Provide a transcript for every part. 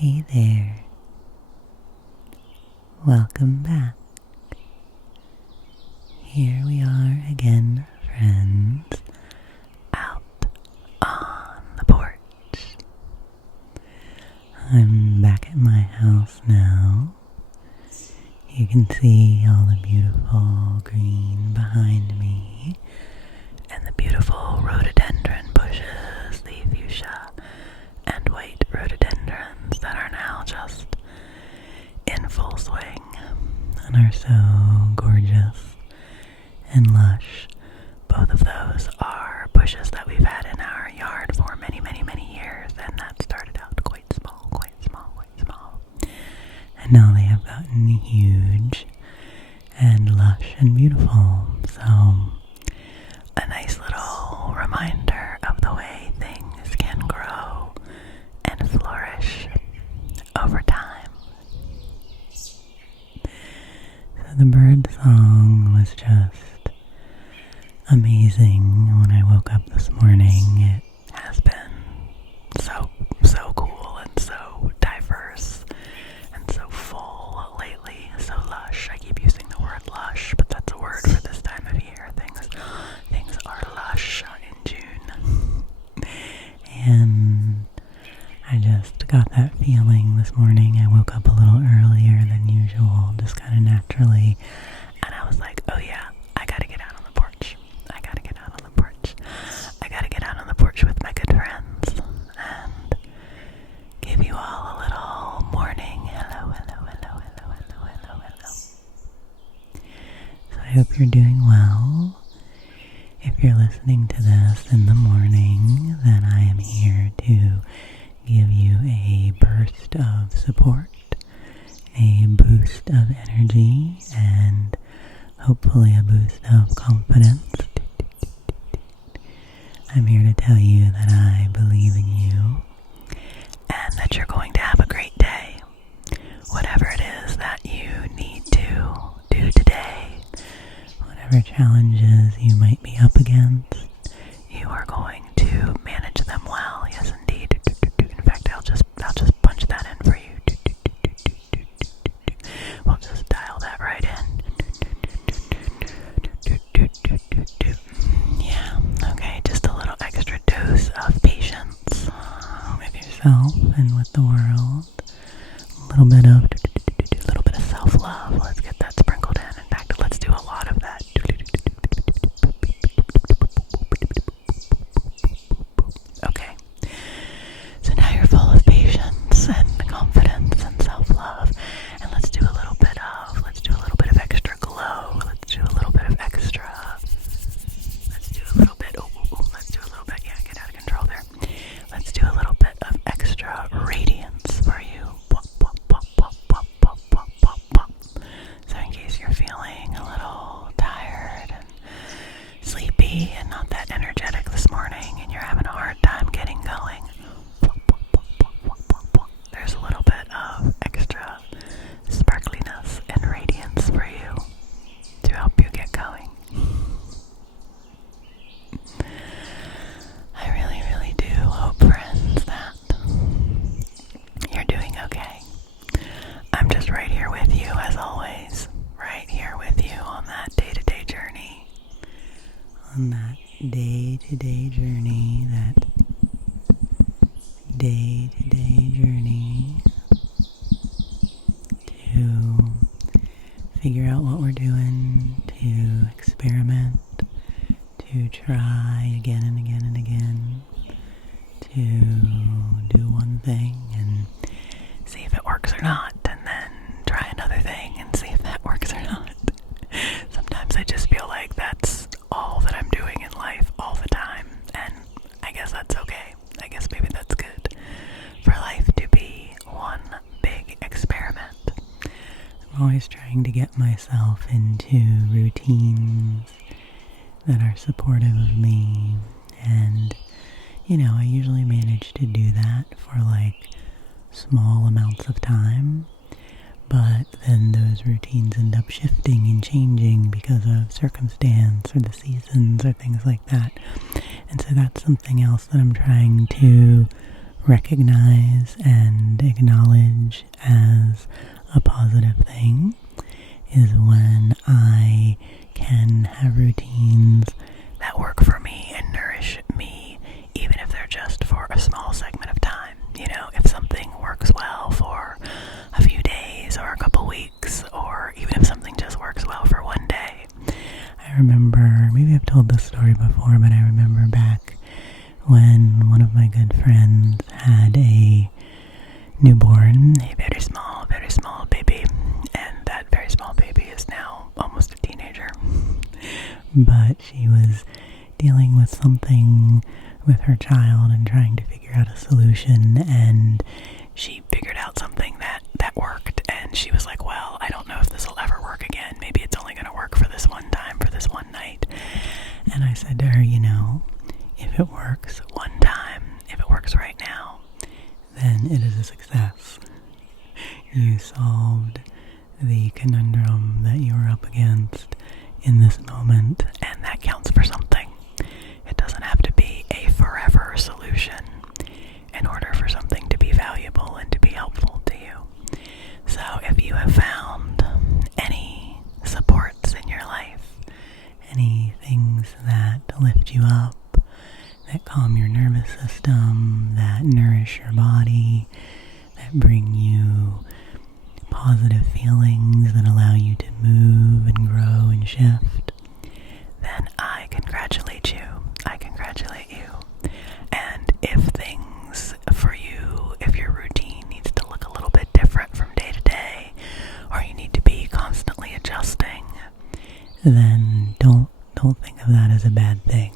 Hey there, welcome back. Here we are again, friends, out on the porch. I'm back at my house now. You can see all the beautiful green behind me and the beautiful rhododendron bushes, the fuchsia and white rhododendrons that are now just in full swing and are so gorgeous and lush. Both of those are bushes that we've had in our yard for many, many, many years, and that started out quite small. And now they have gotten huge and lush and beautiful. So, a nice little reminder of the way things can grow and flourish over time. So the bird song was just amazing when I woke up this morning. It has been so cool and so diverse and so full lately, so lush. I keep using the word lush, but that's a word for this time of year. Things are lush in June. And I just got that feeling this morning. I woke up a little earlier than usual, just kind of naturally, and I was like, oh yeah, I gotta get out on the porch. I gotta get out on the porch with my good friends and give you all a little morning hello. So I hope you're doing well. If you're listening to this in the morning, then I am here to give you a burst of support, a boost of energy, and hopefully a boost of confidence. I'm here to tell you that I believe in you and that you're going to have a great day. Whatever it is that you need to do today, whatever challenges you might be up against, you are going to manage them well. Yes, indeed. In fact, I'll just punch that in for you. We'll just dial that right in. Yeah, okay, just a little extra dose of patience with yourself and with the world. A little bit of self-love. Let's get that sprinkled in. In fact, let's do a lot of that. Okay, so now you're full of patience and confidence and self-love, and let's do a little bit of extra glow. Let's do a little bit, yeah, get out of control there. Let's do a little bit of extra radiance for you. So in case you're feeling a little tired and sleepy and not that energetic this morning and you're having a hard time getting going, there's a little bit of extra sparkliness and radiance for you to help you get going. I really, really do hope, friends, that you're doing okay. I'm just right here with you, as always, right here with you on that day-to-day journey. On that day-to-day journey, to figure out what we're doing, to experiment, to try again and again and again, to do one thing and see if it works or not, and then try another thing and see if that works or not. Sometimes I just feel like that's all that I'm doing in life all the time, and I guess that's okay. I guess maybe that's good for life to be one big experiment. I'm always trying to get myself into routines that are supportive of me, and I usually manage to do that for like small amounts of time, but then those routines end up shifting and changing because of circumstance or the seasons or things like that. And so that's something else that I'm trying to recognize and acknowledge as a positive thing is when I can have routines that work for me and nourish me, even if they're just for a small segment of time. You know, if something works well for a few days or a couple weeks, or even if something just works well for one day. I remember, maybe I've told this story before, but I remember back when one of my good friends had a newborn, a very small baby, and that very small baby is now almost a teenager. But she was dealing with something with her child and trying to figure out a solution, and she figured out something that worked, and she was like, well, I don't know if this will ever work again. Maybe it's only going to work for this one time, for this one night. And I said to her, you know, if it works one time, if it works right now, then it is a success. You solved the conundrum that you were up against in this moment, and that counts for something. It doesn't have to be a forever solution in order for something to be valuable and to be helpful to you. So if you have found any supports in your life, any things that lift you up, that calm your nervous system, that nourish your body, that bring you positive feelings that allow you to move and grow and shift, then I congratulate you. I congratulate you. And if things for you, if your routine needs to look a little bit different from day to day, or you need to be constantly adjusting, then don't think of that as a bad thing.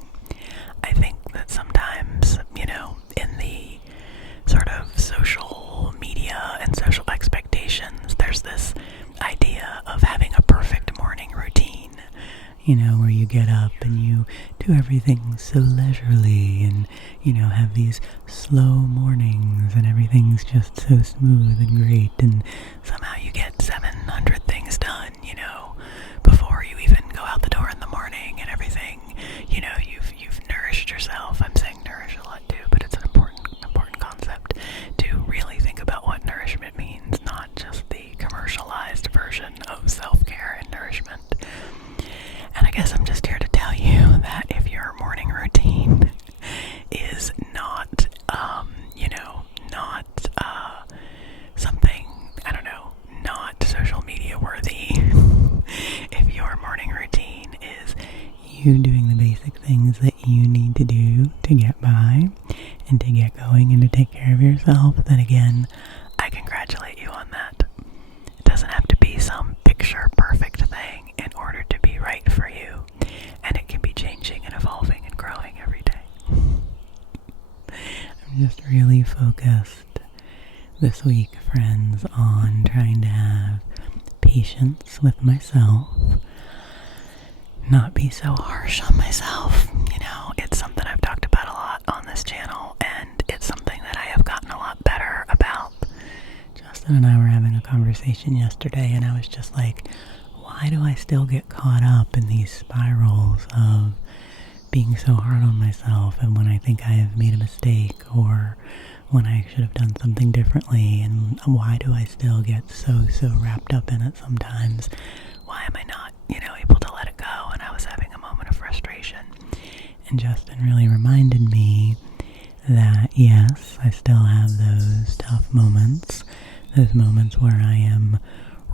I think that sometimes, you know, in the sort of social media and social expectations, there's this idea of having a perfect morning routine, you know, where you get up and you do everything so leisurely and, you know, have these slow mornings and everything's just so smooth and great, and somehow you get 700 things done, you know, before you even go out the door in the morning, and everything, you know, you've nourished yourself. I'm saying nourish a lot too, but it's an important concept to really think about what nourishment means, not just the commercialized version of self-care and nourishment. And I guess I'm just here to tell you that if your morning routine is not, something, I don't know, not social media worthy, if your morning routine is you doing the basic things that you need to do to get by and to get going and to take care of yourself, then again, I congratulate you on that. It doesn't have to be some picture perfect thing in order to be right for you, and it can be changing and evolving and growing every day. I'm just really focused this week, friends, on trying to have patience with myself, not be so harsh on myself. You know, it's something I've talked about a lot on this channel, and it's something that I have gotten a lot better about. Justin and I were having a conversation yesterday, and I was just like, why do I still get caught up in these spirals of being so hard on myself, and when I think I have made a mistake, or when I should have done something differently, and why do I still get so wrapped up in it sometimes? Why am I not, able to let it go? And I was having a moment of frustration. And Justin really reminded me that, yes, I still have those tough moments, those moments where I am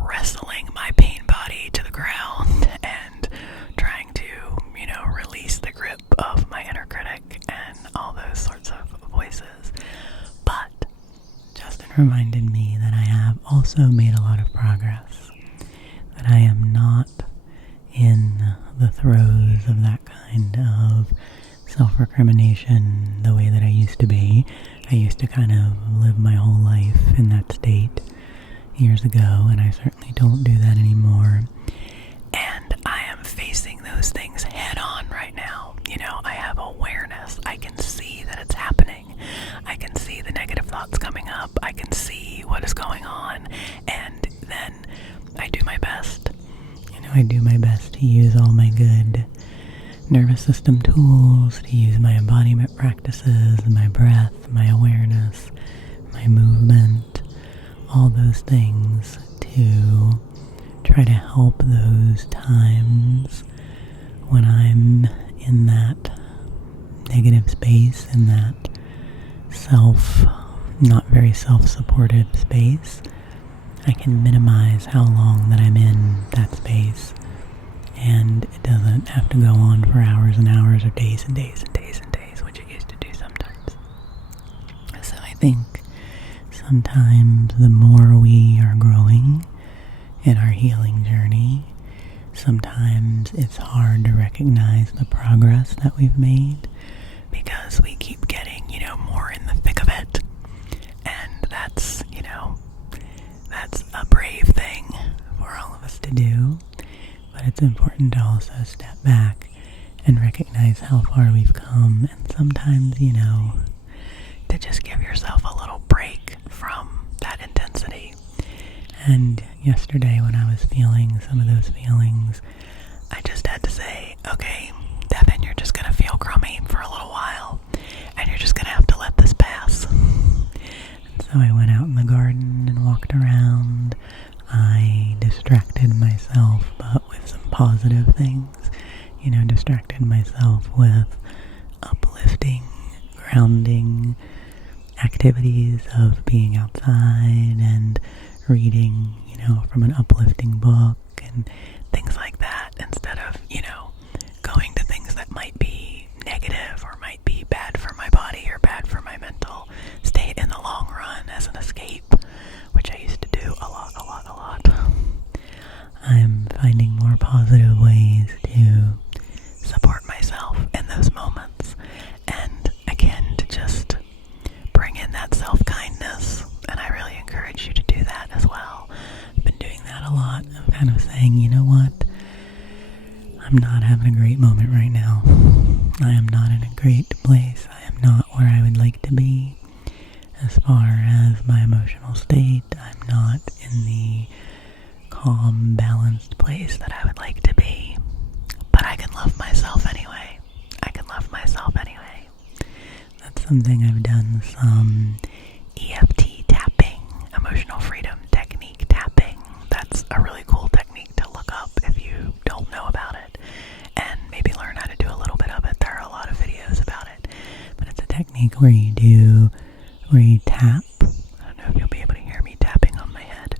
wrestling my pain body to the ground and trying to, release the grip of my inner critic and all those sorts of voices. But Justin reminded me that I have also made a lot of progress, that I am not in the throes of that kind of self-recrimination the way that I used to be. I used to kind of live my whole life in that state years ago, and I certainly don't do that anymore. And I am facing those things head on right now. I have awareness. I can see that it's happening. I can see the negative thoughts coming up. I can see what is going on. And then I do my best. I do my best to use all my good nervous system tools, to use my embodiment practices, my breath, my awareness, my movement, all those things to try to help those times when I'm in that negative space, in that not very self-supportive space. I can minimize how long that I'm in that space, and it doesn't have to go on for hours and hours or days and days and days and days, which it used to do sometimes. So I think sometimes the more we are growing in our healing journey, sometimes it's hard to recognize the progress that we've made because we keep getting, more in the thick of it. And that's a brave thing for all of us to do. But it's important to also step back and recognize how far we've come. And sometimes, to just give yourself a little break from that intensity. And yesterday when I was feeling some of those feelings, I just had to say, okay, Devan, you're just going to feel crummy for a little while. And you're just going to have to let this pass. And so I went out in the garden and walked around. I distracted myself, but with some positive things. Distracted myself with uplifting, grounding activities of being outside and reading, from an uplifting book and things like that, instead of, going to things that might be negative or might be bad for my body or bad for my mental state in the long run as an escape, which I used to do a lot. I'm finding more positive ways to support myself in those moments, and again, to just bring in that self-kindness, and I really encourage you to do that as well. I've been doing that a lot. I'm kind of saying, you know what? I'm not having a great moment right now. I am not in a great place. I am not where I would like to be as far as my emotional state. I'm not in the calm, balanced place that I would like to be. But I can love myself anyway. That's something I've done some EFT tapping, emotional freedom technique tapping. That's a really cool technique to look up if you don't know about it, and maybe learn how to do a little bit of it. There are a lot of videos about it, but it's a technique where you tap. I don't know if you'll be able to hear me tapping on my head,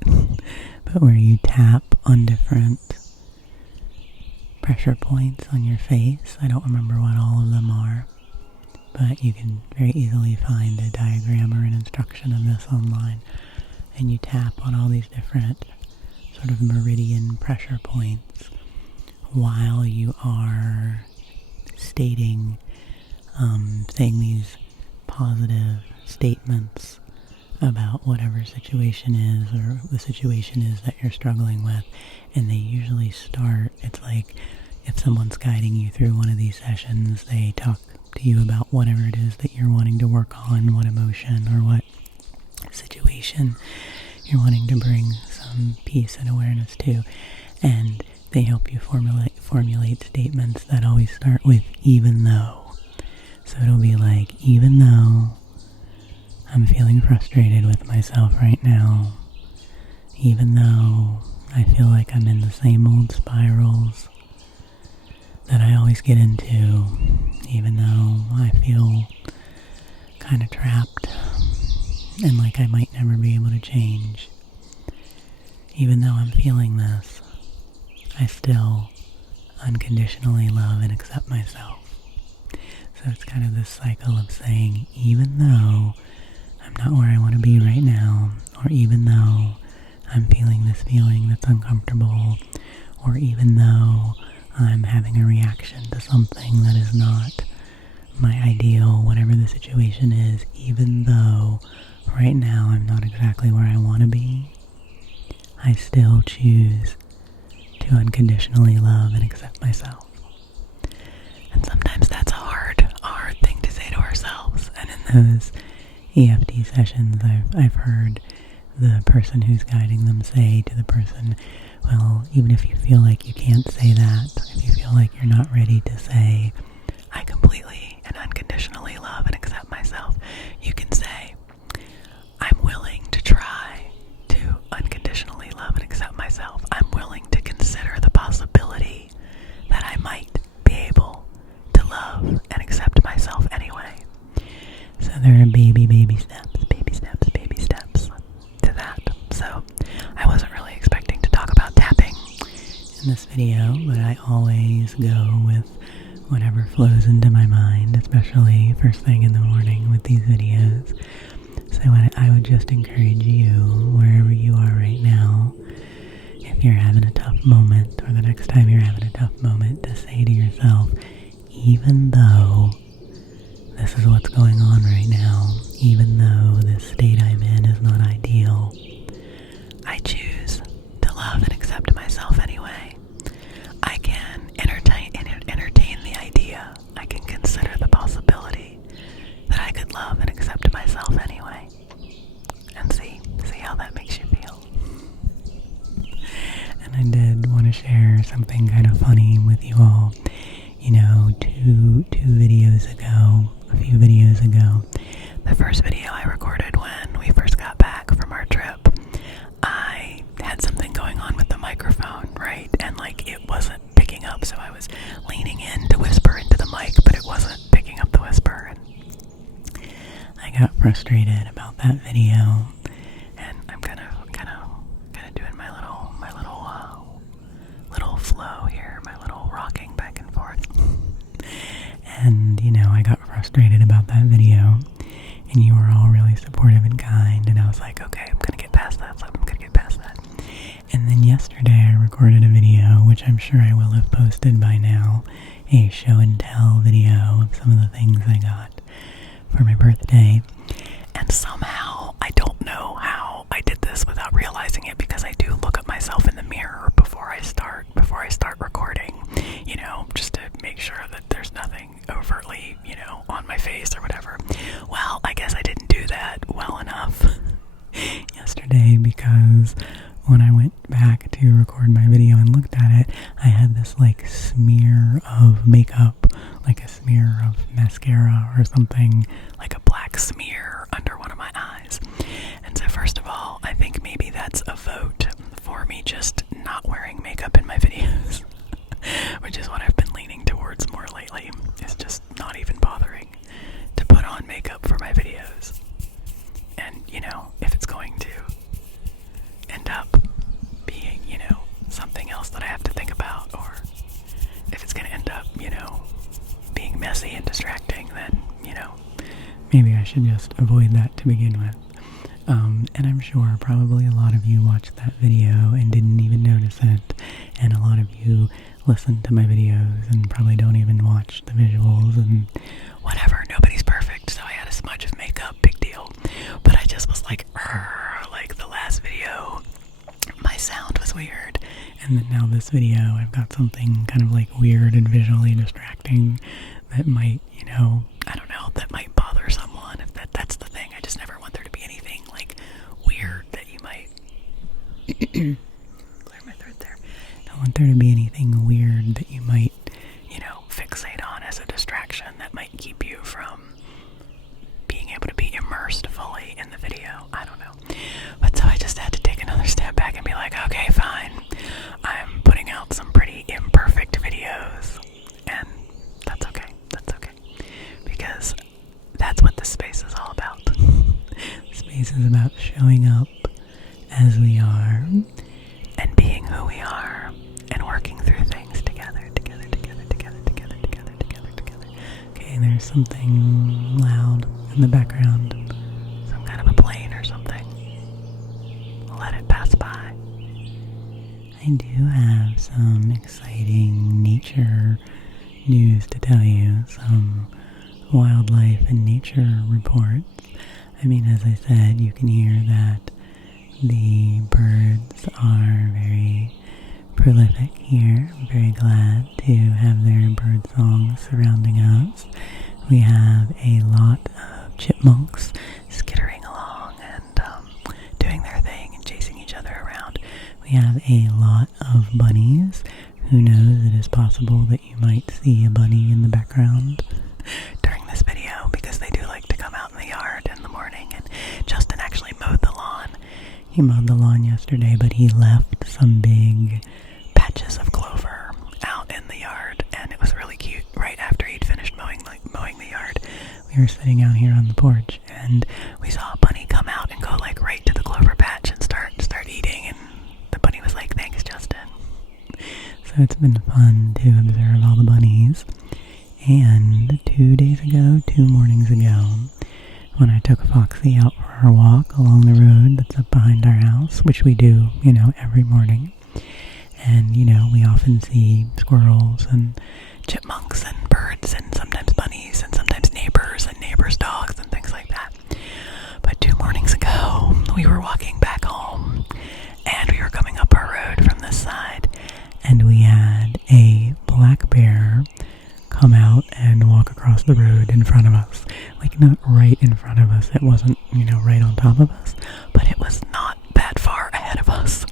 but where you tap on different pressure points on your face. I don't remember what all of them are, but you can very easily find a diagram or an instruction of this online, and you tap on all these different sort of meridian pressure points while you are saying these positive statements about whatever situation is, or the situation is that you're struggling with. And they usually start, it's like if someone's guiding you through one of these sessions, they talk to you about whatever it is that you're wanting to work on, what emotion or what situation you're wanting to bring some peace and awareness to. And they help you formulate statements that always start with even though. So it'll be like, even though I'm feeling frustrated with myself right now, even though I feel like I'm in the same old spirals that I always get into, even though I feel kind of trapped and like I might never be able to change, even though I'm feeling this, I still unconditionally love and accept myself. So it's kind of this cycle of saying, even though I'm not where I want to be right now, or even though I'm feeling this feeling that's uncomfortable, or even though I'm having a reaction to something that is not my ideal, whatever the situation is, even though right now I'm not exactly where I want to be, I still choose to unconditionally love and accept myself. And sometimes that's a hard thing to say to ourselves. And in those EFT sessions, I've heard the person who's guiding them say to the person, well, even if you feel like you can't say that, if you feel like you're not ready to say, I completely and unconditionally love and accept myself, you can say, I'm willing to try to unconditionally love and accept myself. I'm willing to consider the possibility that I might be able to love and accept myself anyway. So there are baby steps to that. So I wasn't really expecting to talk about tapping in this video, but I always go with whatever flows into my mind, especially first thing in the morning with these videos. So I would just encourage you, wherever you are right now, if you're having a tough moment, or the next time you're having a tough moment, to say to yourself, even though this is what's going on right now, even though this state I'm in is not ideal, I choose to love and accept myself anyway. I can entertain the idea, I can consider the possibility that I could love and accept myself anyway. And see how that makes you feel. And I did want to share something kind of funny with you all. You know, a few videos ago, the first video I recorded when we first got back from our trip, I had something going on with the microphone, right? And like it wasn't picking up, so I was leaning in to whisper into the mic, but it wasn't picking up the whisper. And I got frustrated about that video, and I'm kind of doing my little flow here, my little rocking back and forth. And I got frustrated about that video, and you were all really supportive and kind, and I was like, okay, I'm gonna get past that. And then yesterday I recorded a video, which I'm sure I will have posted by now, a show and tell video of some of the things I got for my birthday. And somehow, I don't know how I did this without realizing it, because I do look at myself in the mirror before I start recording, just to make sure that there's nothing overtly, on my face or whatever. Well, I guess I didn't do that well enough yesterday, because when I went back to record my video and looked at it, I had this smear of makeup, like a smear of mascara or something, like a black smear under one of my eyes. And so first of all, I think maybe that's a vote for me just not wearing makeup in my videos, which is what I've been leaning towards more lately, is just not even bothering to put on makeup for my videos. And, if it's going to end up being, something else that I have to think about, or if it's going to end up, being messy and distracting, then, maybe I should just avoid that to begin with. And I'm sure probably a lot of you watched that video and didn't even notice it, and a lot of you listen to my videos and probably don't even watch the visuals, and whatever, nobody's perfect, so I had a smudge of makeup, big deal. But I just was like the last video, my sound was weird, and then now this video, I've got something kind of weird and visually distracting that might, I don't know, that might bother someone. If that's the thing, I just never want there to be anything weird that you might clear my throat there. Don't want there to be anything weird that you might, fixate on as a distraction that might keep you from being able to be immersed fully in the video. I don't know. But so I just had to take another step back and be like, okay, fine. I'm putting out some pretty imperfect videos, and that's okay. Because that's what this space is all about. Space is about showing up as we are, and being who we are, and working through things together. Okay, there's something loud in the background. Some kind of a plane or something. We'll let it pass by. I do have some exciting nature news to tell you, some wildlife and nature reports. I mean, as I said, you can hear that the birds are very prolific here. I'm very glad to have their bird songs surrounding us. We have a lot of chipmunks skittering along and doing their thing. We have a lot of bunnies. Who knows, it is possible that you might see a bunny in the background during this video, because they do like to come out in the yard in the morning. And Justin actually mowed the lawn. He mowed the lawn yesterday, but he left some big patches of clover out in the yard, and it was really cute. Right after he'd finished mowing the yard, we were sitting out here on the porch, and we saw a bunny come out and go like right to the clover patch and start eating, and the bunny was like, "Thanks, Justin." So it's been fun to observe all the bunnies. And 2 mornings ago, when I took Foxy out for her walk along the road that's up behind our house, which we do, every morning. And, we often see squirrels and chipmunks and birds and sometimes bunnies and sometimes neighbors and neighbors' dogs and things like that. But 2 mornings ago, we were walking back home, and we were coming up our road from this side, and we had a black bear come out and walk across the road in front of us. Like, not right in front of us. It wasn't, right on top of us, but it was not that far ahead of us.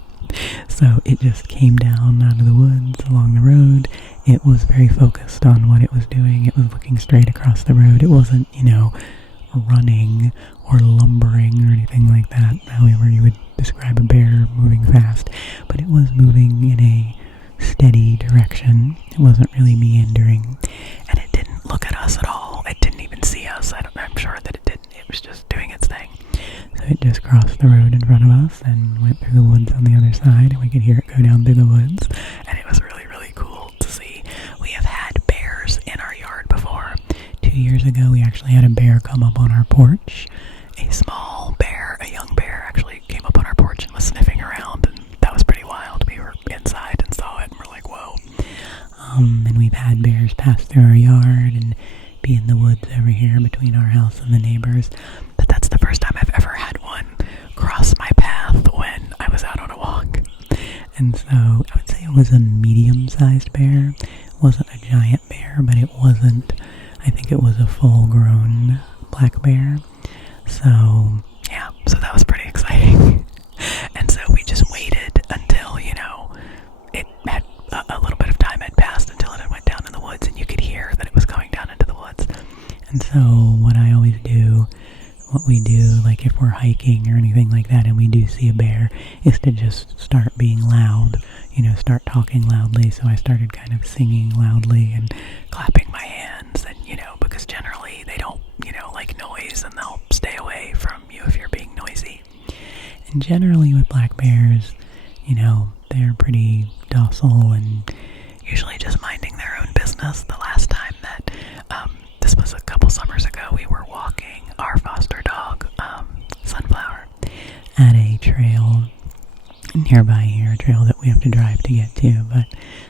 So it just came down out of the woods along the road. It was very focused on what it was doing. It was looking straight across the road. It wasn't, running or lumbering or anything like that, however you would describe a bear moving fast. But it was moving in a steady direction. It wasn't really meandering, and it didn't look at us at all. It didn't even see us. I'm sure that it didn't. It was just doing its thing. So it just crossed the road in front of us and went through the woods on the other side, and we could hear it go down through the woods, and it was really, really cool to see. We have had bears in our yard before. 2 years ago, we actually had a bear come up on our porch. A small bear, a young bear, actually came up on our porch and was sniffing around, and that was pretty wild. We were inside and saw it, and we're like, whoa. And we've had bears pass through our yard and be in the woods over here between our house and the neighbors. But that's the first time I've ever had one cross my path when I was out on a walk. And so I would say it was a medium-sized bear. It wasn't a giant bear, but it wasn't, I think it was a full-grown black bear. So, yeah, so that was pretty exciting. And so we just waited until, it had a little bit of time had passed until it went down in the woods, and you could hear that it was going down into the woods. And so what we do, like if we're hiking or anything like that and we do see a bear, is to just start being loud, start talking loudly. So I started kind of singing loudly and clapping my hands, and, because generally they don't, like noise, and they'll stay away from you if you're being noisy. And generally with black bears, they're pretty docile and usually just minding their own business. The last time that, this was a couple summers ago, we were walking our foster dog, Sunflower, at a trail nearby here, a trail that we have to drive to get to, but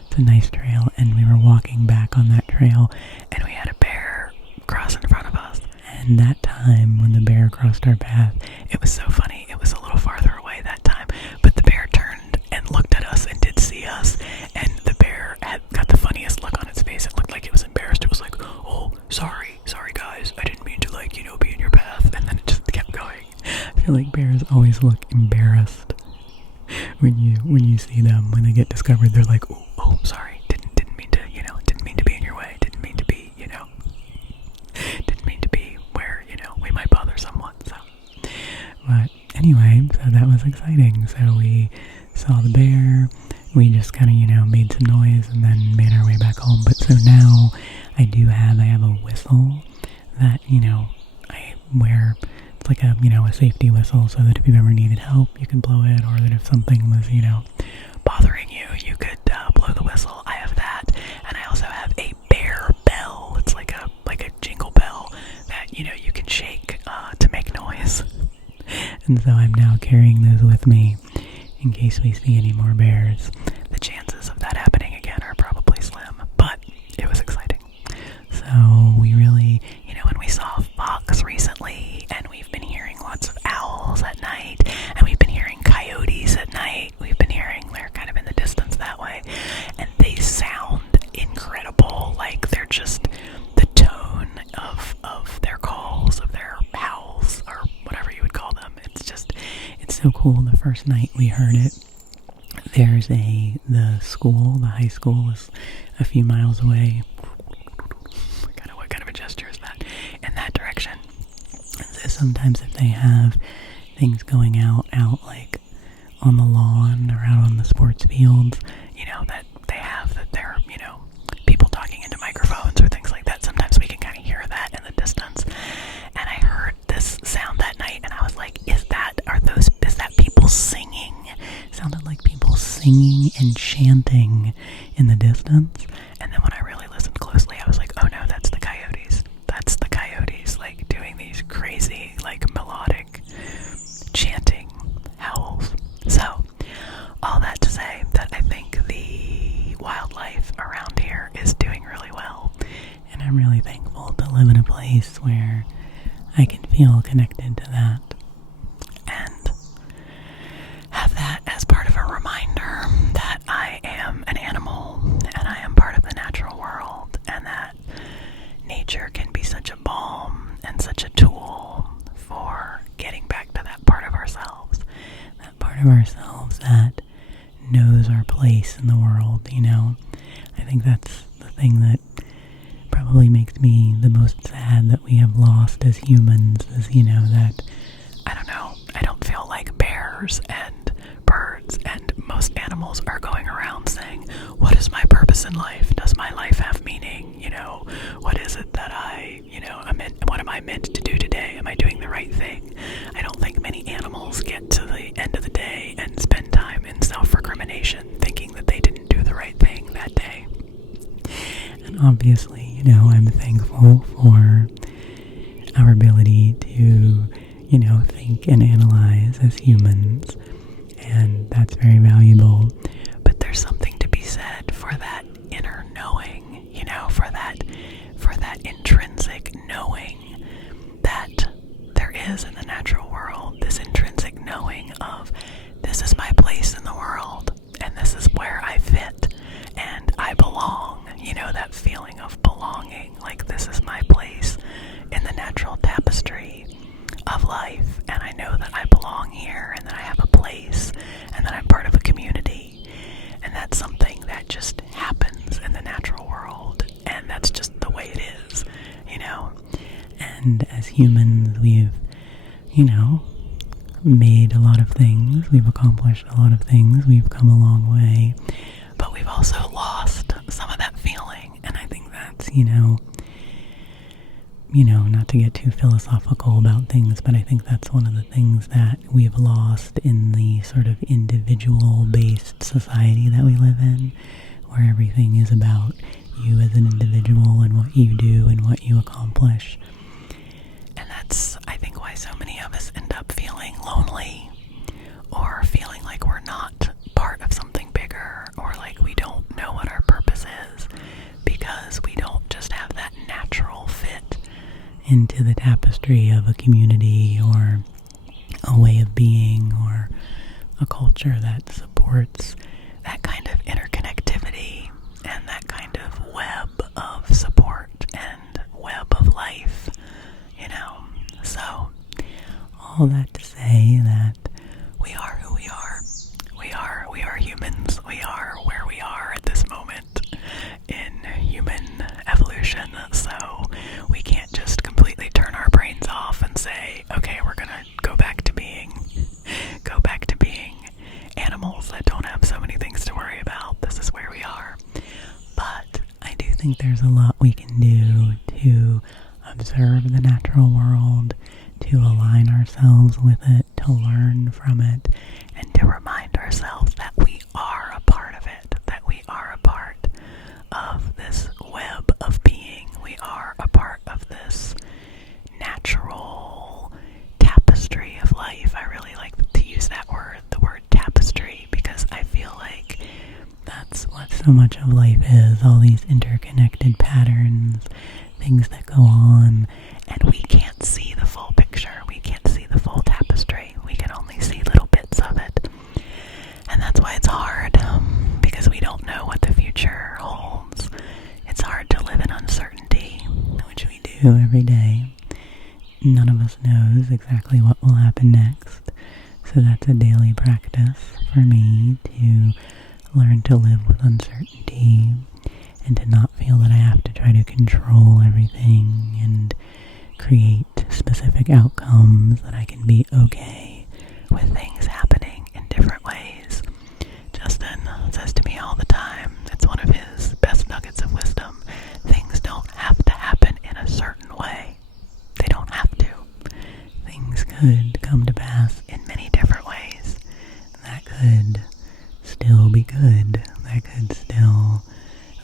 it's a nice trail, and we were walking back on that trail, and we had a bear cross in front of us. And that time when the bear crossed our path, it was so funny. It was a little farther away that time, but the bear turned and looked at us and did see us, and the bear had got the funniest look on its face. It looked like it was embarrassed. It was like, "Oh, sorry guys, I didn't mean to be in your path," and then it just kept going. I feel like bears always look embarrassed when you see them. When they get discovered, they're like, oh, sorry, didn't mean to, didn't mean to be in your way, didn't mean to be, didn't mean to be where, we might bother someone. So, but anyway, so that was exciting. So we saw the bear, we just kind of, made some noise and then made our way back home. But so now I have a whistle that, I wear. It's like a safety whistle, so that if you've ever needed help, you can blow it, or that if something was, bothering you, you could blow the whistle. I have that, and I also have a bear bell. It's like a jingle bell that, you can shake to make noise. And so I'm now carrying those with me in case we see any more bears. The chances of that happening again are probably slim, but it was exciting. So we really, when we saw a fox recently, and we've been hearing lots of owls at night, and we've been hearing coyotes at night. We've been hearing, they're kind of in the distance that way, and they sound incredible. Like, they're just, the tone of their calls, of their howls, or whatever you would call them. It's so cool. The first night we heard it, the high school is a few miles away. What kind of a gesture is that? In that direction. And so sometimes if they have things going out like on the lawn or out on the sports fields, that they have, that they're, people talking into microphones or things like that, sometimes we can kind of hear that in the distance. And I heard this sound that night and I was like, is that people singing? It sounded like people singing and chanting in the distance. And then when I really listened closely, I was like, oh no, that's the coyotes. That's the coyotes, like doing these crazy, like melodic chanting howls. So, all that to say that I think the wildlife around here is doing really well. And I'm really thankful to live in a place where I can feel connected to that. And have that as part of a reminder that I am an animal and I am part of the natural world, and that nature can be such a balm and such a tool for getting back to that part of ourselves that knows our place in the world. I think that's the thing that probably makes me the most sad that we have lost as humans, is that I don't feel like bears and birds and most animals are going around saying, what is my purpose in life? Does my life have meaning? What is it that what am I meant to do today? Am I doing the right thing? I don't think many animals get to the end of the day and spend time in self-recrimination thinking that they didn't do the right thing that day. And obviously, I'm thankful for our ability to, think and analyze as humans, and that's very valuable. But there's something to be said for that inner knowing, for that intrinsic knowing that there is in the natural world, this intrinsic knowing of, this is my place in the world, and this is where I fit, and I belong. That feeling of belonging, like this is my place in the natural tapestry of life, and I know that I belong here, and that I have a place, and that I'm part of a community, and that's something that just happens in the natural world, and that's just the way it is, And as humans, we've, made a lot of things, we've accomplished a lot of things, we've come a long way, but we've also lost some of that feeling, and I think that's, not to get too philosophical about things, but I think that's one of the things that we've lost in the sort of individual-based society that we live in, where everything is about you as an individual and what you do and what you accomplish. And that's, I think, why so many of us end up feeling lonely, or feeling like we're not part of something bigger, or like we don't know what our purpose is, because we don't just have that natural fit into the tapestry of a community or a way of being or a culture that supports that kind of interconnectivity and that kind of web of support and web of life, So, all that to say that we are who we are. We are humans. We are where we are at this moment in human evolution. So we can't just completely turn our brains off and say, okay, we're gonna go back to being animals that don't have so many things to worry about. This is where we are. But I do think there's a lot we can do to observe the natural world, to align ourselves with it, to learn from it, and to remind ourselves that we are a part of it, that we are a part of this web of being. We are a part of this natural tapestry of life. I really like to use that word, the word tapestry, because I feel like that's what so much of life is, all these interconnected patterns, things that go on, and we can't see the full picture. We can't see the full tapestry. We can only see little bits of it. And that's why it's hard, because we don't know what the future holds. It's hard to live in uncertainty, which we do every day. None of us knows exactly what will happen next, so that's a daily practice for me to learn to live with uncertainty and to not feel that I have to try to control everything and create specific outcomes, that I can be okay with things happening in different ways. Justin says to me all the time, it's one of his best nuggets of wisdom, things don't have to happen in a certain way. They don't have to. Things could come to pass in many different ways. That could still be good. That could still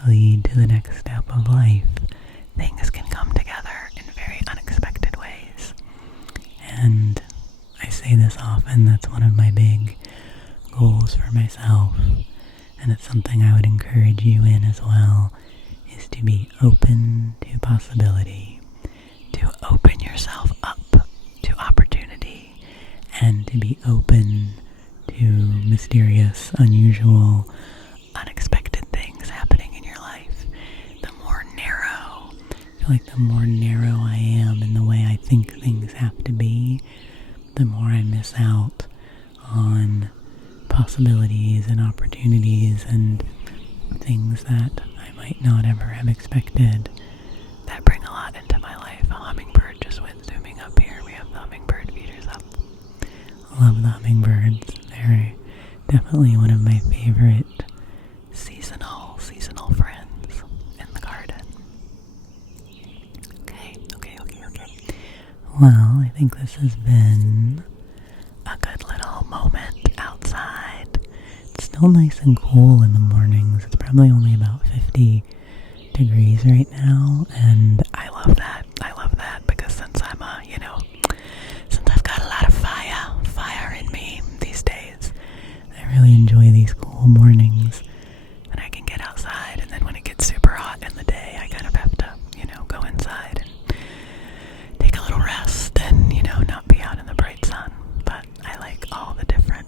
lead to the next step of life. Things can come together in very unexpected ways. And I say this often, that's one of my big goals for myself. And it's something I would encourage you in as well, is to be open to possibility, to open yourself up to opportunity, and to be open to mysterious, unusual, unexpected things happening in your life. The more narrow, I feel like the more narrow I am in the way I think things have to be, the more I miss out on possibilities and opportunities and things that I might not ever have expected that bring a lot into my life. A hummingbird just went zooming up here. We have the hummingbird feeders up. I love the hummingbirds. They're definitely one of my favorite seasonal friends in the garden. Okay. Well, I think this has been a good little moment outside. It's still nice and cool in the mornings. It's probably only about 50 degrees right now, and I love that because since since I've got a lot of fire in me these days, I really enjoy these cool mornings, and I can get outside, and then when it gets super hot in the day, I kind of have to, go inside and take a little rest and, not be out in the bright sun. But I like all the different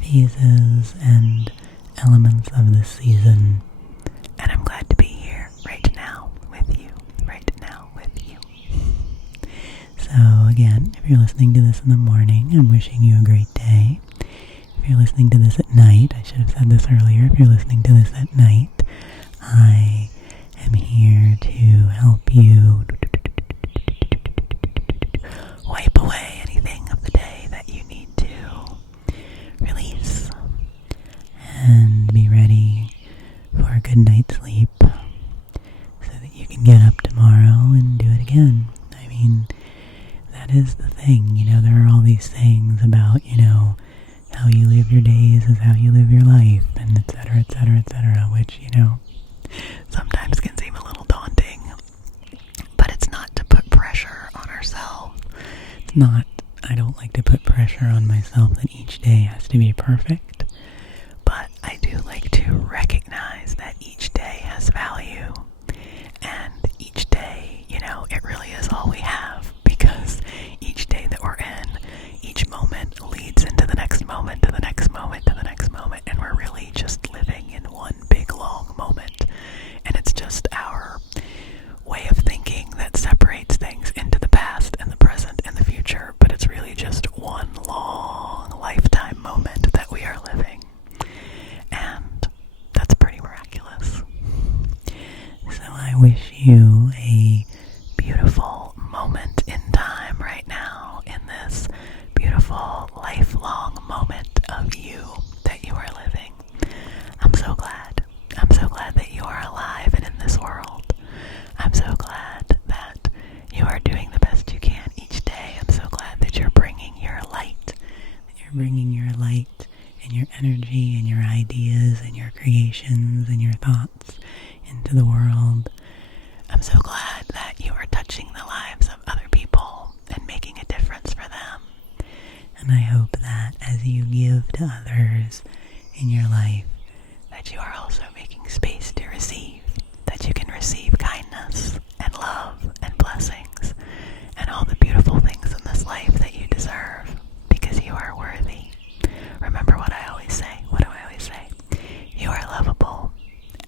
phases and elements of this season, and I'm glad to be here right now with you. So again, if you're listening to this in the morning, I'm wishing you a great day. If you're listening to this at night, I should have said this earlier, if you're listening to this at night, I am here to help you wipe away anything of the day that you need to release and be ready for a good night's sleep so that you can get up tomorrow and do it again. I mean, that is the thing, there are all these sayings about, how you live your days is how you live your life, and et cetera, which, sometimes can seem a little daunting, but it's not to put pressure on ourselves. I don't like to put pressure on myself that each day has to be perfect, but I do like to recognize that each day has value, and each day, it really is all we have, because each day that we're in, each moment leads into the next moment, to the next moment, to the next moment, and we're really just living in one big long moment, and it's just our way of thinking that separates things into the past and the present and the future, but it's really just one long lifetime moment that we are living, and that's pretty miraculous. So I wish you a beautiful moment in time right now, in this beautiful lifelong moment of you that you are living. I'm so glad that you are alive and in this world. I'm so glad that you are doing the best you can each day. I'm so glad that you're bringing your light, and your energy and your ideas and your creations and your thoughts into the world. I'm so glad that you are touching the lives of other people and making a difference for them. And I hope that as you give to others in your life, that you are also making space to receive, that you can receive kindness and love and blessings and all the beautiful things in this life that you deserve, because you are worthy. Remember what I always say. What do I always say? You are lovable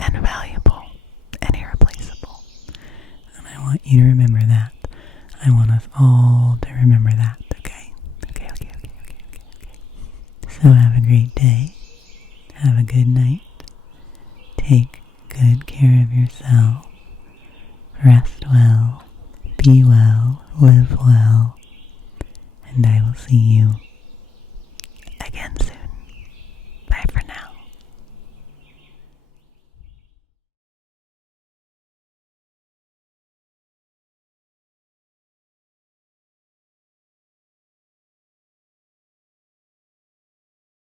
and valuable and irreplaceable. And I want you to remember that. I want us all to remember that, okay? Okay. So have a great day. Have a good night. Take good care of yourself. Rest well. Be well. Live well. And I will see you